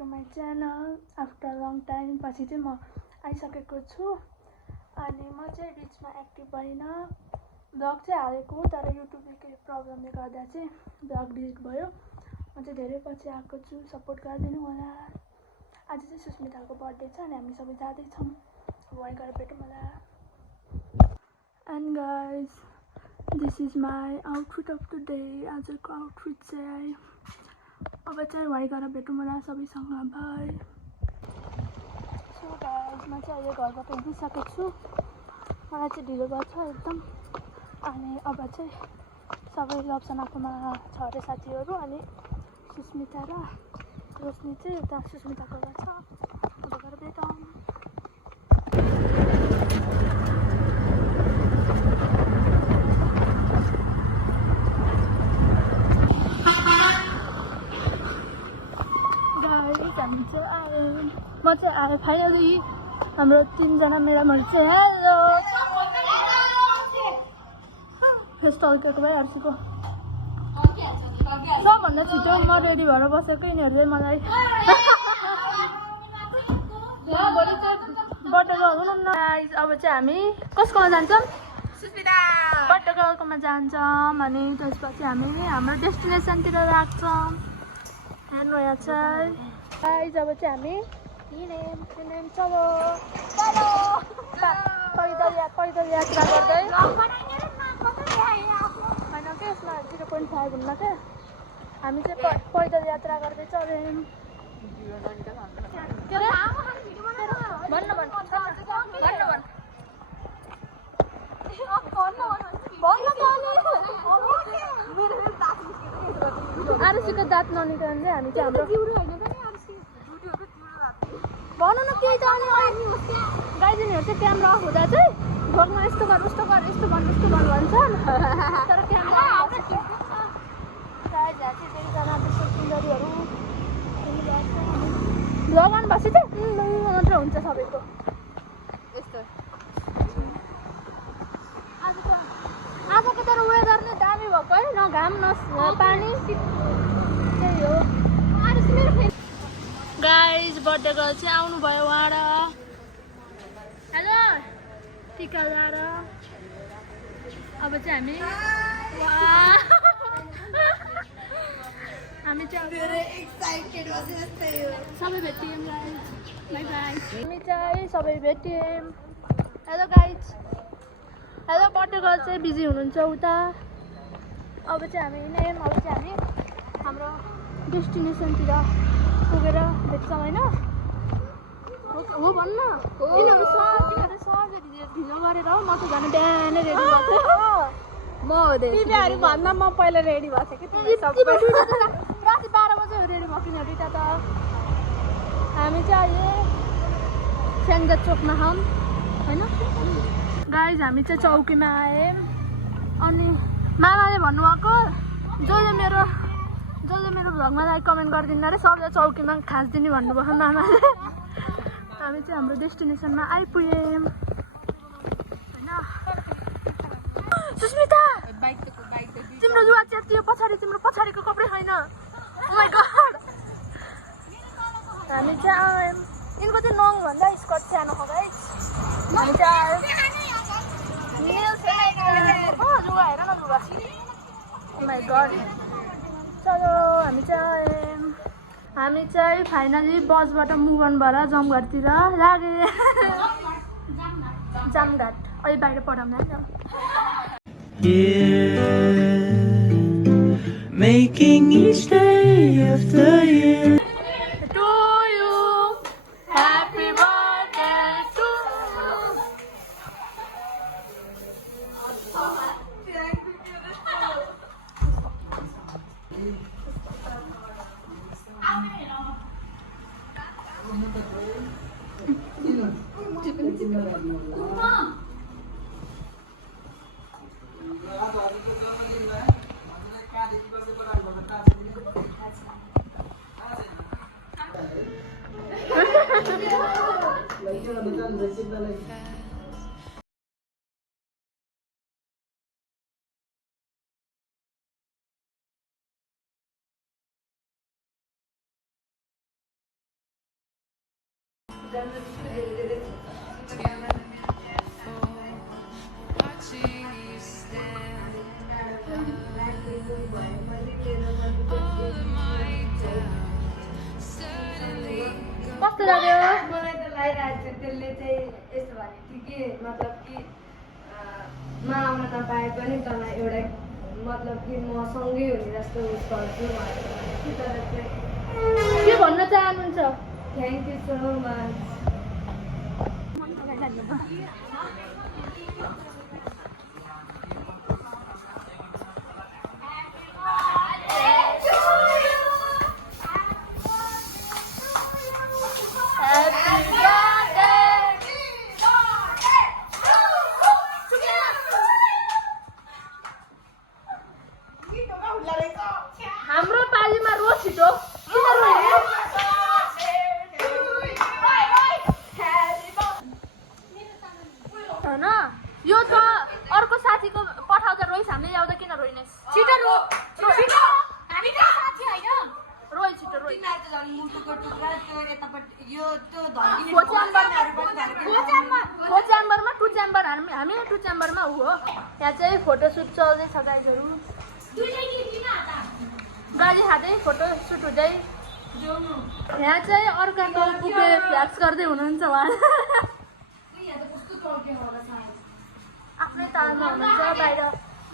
To my channel. After long time पछि चाहिँ म आइसकेको छु। अनि म चाहिँ बिचमा एक्टिभ भइनँ, ब्लग चाहिँ हालेको तर युट्युबले केही प्रब्लमले गर्दा चाहिँ ब्लग डिलिट भयो। म चाहिँ धेरै पछि आएको छु, सपोर्ट गरिदिनु होला। आज चाहिँ सुस्मिताको बर्थडे छ अनि हामी सबै जाँदैछौँ, वहीँ गएर भेटौँ होला। And guys, this is my outfit of the day. आजको आउटफिट चाहिँ अब चाहिँ वहीँ गएर भेटौँ होला सबैसँग। बाई। सो गाइज, म चाहिँ अहिले घरबाट हिँडिसकेको छु। मलाई चाहिँ ढिलो भएको छ एकदम। अनि अब चाहिँ सबै लप्सनाकोमा छ अरे साथीहरू, अनि सुस्मिता र रोशनी चाहिँ उता सुस्मिताको घर छ। अब गएर भेटौँ। हामी चाहिँ आएँ, म चाहिँ आएँ फाइनली। हाम्रो 3जना म्याडमहरू चाहिँ हेलो फेस्ट अल्केको भए अर्सीको सबभन्दा छिटो म रेडी भएर बसेको। यिनीहरू चाहिँ मलाई बर्थडे गर्ल हुनु न। अब चाहिँ हामी कसकोमा जान्छौँ? बर्थडे गर्लकोमा जान्छौँ। अनि त्यसपछि हामी हाम्रो डेस्टिनेसनतिर लाग्छौँ। हेर्नु यहाँ चाहिँ गाइज, अब चाहिँ हामी हिँड्यौँ। चलो चलो पैदल यात्रा गर्दै होइन के यसमा 0.5 हुन्न क्या। हामी चाहिँ पैदल यात्रा गर्दै चल्यौँ। आरुषीको दाँत ननिकाल्नु चाहिँ हामी चाहिँ हाम्रो भन न केही त। अनि गाइजनीहरू चाहिँ क्यामेरा अफ हुँदा चाहिँ भ्लगमा यस्तो गर उस्तो गर यस्तो गर्नु उस्तो गर्नु भन्छन्, तर क्यामेरा दुईजना त्यस्तो सुन्दरीहरू भ्लग आउनु भएको चाहिँ मात्र हुन्छ सबैको यस्तो। आजको तर वेदर नै दामी भएको है, न घाम न पानी, त्यही हो। गाइज, बर्थडे गर्ल चाहिँ आउनुभयो उहाँ र हेलो टिका लाएर। अब चाहिँ हामी सबै भेट्यौँ गाइज। By by. हामी चाहिँ सबै भेट्यौँ। Hello guys, hello birthday girl चाहिँ बिजी हुनुहुन्छ उता। अब चाहिँ हामी हिँड्यौँ। अब चाहिँ हामी हाम्रो डेस्टिनेसनतिर पुगेर भेट्छौँ होइन? हो भन्न यिनीहरू सरले ढिलो गरेर हो। म त झन् बिहानै रेडी भएको थिएँ। म हुँदै भन्न म पहिला रेडी भएको थिएँ कि राति 12 बजे रेडी भएको किन दुइटा त। हामी चाहिँ अहिले स्याङ्जा चोकमा छौँ होइन गाइज। हामी चाहिँ चौकीमा आयौँ। अनि मामाले भन्नुभएको जसले मेरो भ्लगमा लाइक कमेन्ट गरिदिनु अरे सबलाई चौकीमा खास दिने भन्नुभयो मामाले। हामी चाहिँ हाम्रो डेस्टिनेसनमा आइपुग्यौँ होइन। सुस्मिता, तिम्रो जुवा च्यातियो पछाडि, तिम्रो पछाडिको कपडै छैन। ओ माई गॉड। हामी चाहिँ आयौँ। यिनको चाहिँ नङ भन्दा स्कर्ट सानो हो गाइस। हामी चाहिँ जुवा हेर न जुवा। ओ माई गॉड। चलो हामी चाहिँ हामी चाहिँ फाइनली बसबाट मुभ अन भएर जमघाटतिर लागे। जामघाट अहिले बाहिर पठाउन making each day of the year to you. Happy birthday to you. कस्तो लाग्यो? मलाई त लागिरहेको छ त्यसले चाहिँ यस्तो भनेको थियो कि मतलब कि म आउन नपाए पनि तँलाई एउटा मतलब कि म सँगै हुने जस्तो उस गर्छु भनेर तर चाहिँ के भन्न चाहनुहुन्छ? Thank you so much. हाम्रो पालीमा रो छिटो किन रोयो? हैन यो त अर्को साथीको पठाउँदा रोइस, हामीले ल्याउँदा किन रोइनेस्? छिटो रो छिटो, हामी त साथी हैन। रोइ छिटो रोइ। तिमीहरु त झन् मुटुको टुक्रा त्यो यतापट्टि यो त्यो धर्किने च्याम्बरमा टु च्याम्बर हामी टु च्याम्बरमा हो। यहाँ चाहिँ फोटोसुट चल्दैछ गाइजहरू। गाली खाँदै फोटोसुट हुँदै। यहाँ चाहिँ अर्काको बुके फ्ल्याक्स गर्दै हुनुहुन्छ उहाँ। आफ्नै तालमा हुनुहुन्छ। बाहिर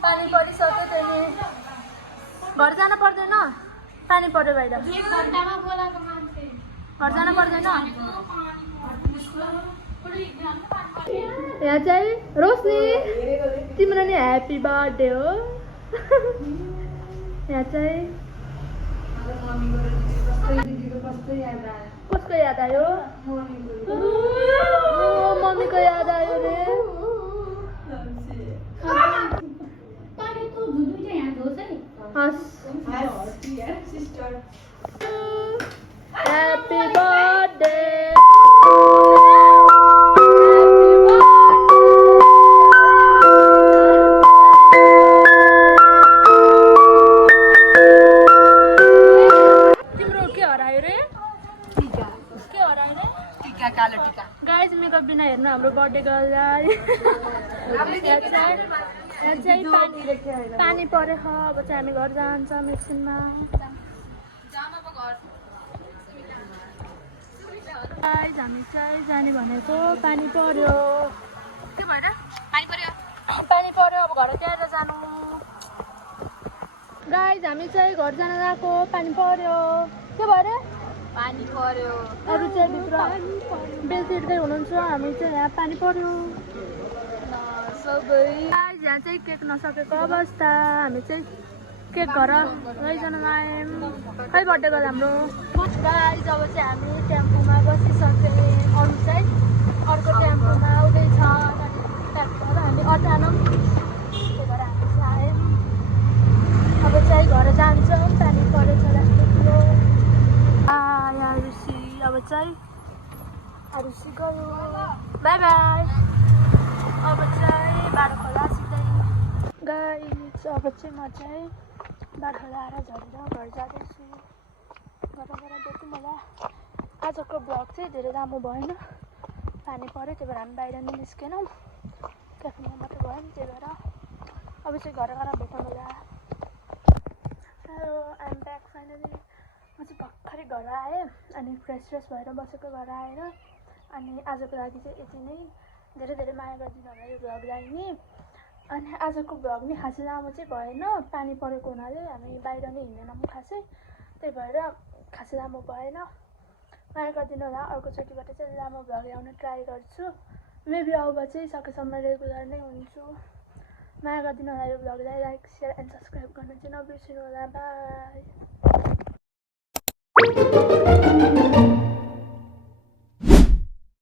पानी परिसक्यो, त्यही घर जान पर्दैन? पानी पर्यो बाहिर, घर जान पर्दैन? यहाँ चाहिँ रोशनी तिम्रो नि ह्याप्पी बर्थडे हो। यहाँ चाहिँ कसको याद आयो? मम्मीको याद आयो रे। Happy birthday. तिम्रो के हरायो रे? टीका। के हरायो रे? टीका, कालो टीका। गाइस मेकअप बिना हेर्नु हाम्रो बर्थडे गर्ललाई। यहाँ चाहिँ पानी पऱ्यो। अब चाहिँ हामी घर जान्छौँ एकछिनमा। गाइस हामी चाहिँ जाने भनेको पानी पर्यो। के भएर? पानी पर्यो अब घर त्यहाँ जानु। गाइस हामी चाहिँ घर जान गएको, पानी पर्यो। के भएर? पानी पर्यो। अरू चाहिँ भित्र बेल तिर्दै हुनुहुन्छ, हामी चाहिँ यहाँ पानी पर्यो। गाइस यहाँ चाहिँ केक नसकेको अवस्था। हामी चाहिँ केक घर लैजान आयौँ। खै बर्थडे गर्यो हाम्रो। गाइस अब चाहिँ हामी टेम्पोमा बसिसक्यौँ। अरू चाहिँ अर्को टेम्पोमा आउँदैछ। हामी अटानौँ, त्यही भएर हामी चाहिँ आयौँ। अब चाहिँ घर जान्छौँ। पानी परेछ लास्ट ठुलो। यहाँ रुसी। अब चाहिँ रुसी गयो। By by. अब चाहिँ बाह्रखोला सिधै। गाइस अब चाहिँ म चाहिँ बाह्रखोला आएर झरेर घर जाँदैछु। घर भेटौँ होला। आजको ब्लग चाहिँ धेरै लामो भएन, पानी पऱ्यो त्यही भएर हामी बाहिर नि निस्केनौँ, क्याफेमा मात्रै भयो नि, त्यही भएर अब चाहिँ घर भेटौँ होला। Hello I am back finally. म चाहिँ भर्खरै घर आएँ अनि फ्रेस भएर बसेको घर आएर। अनि आजको लागि चाहिँ यति नै। धेरै धेरै माया गरिदिनु होला यो भ्लगलाई नि। अनि आजको भ्लग नि खासै लामो चाहिँ भएन, पानी परेको हुनाले हामी बाहिर नै हिँडेनौँ खासै, त्यही भएर खासै लामो भएन। माया गरिदिनु होला। अर्कोचोटिबाट चाहिँ लामो भ्लग ल्याउन ट्राई गर्छु। मेबी अब चाहिँ सकेसम्म रेगुलर नै हुन्छु। माया गरिदिनु होला यो भ्लगलाई। लाइक सेयर एन्ड सब्सक्राइब गर्न चाहिँ नबिर्सिनु होला। बाई।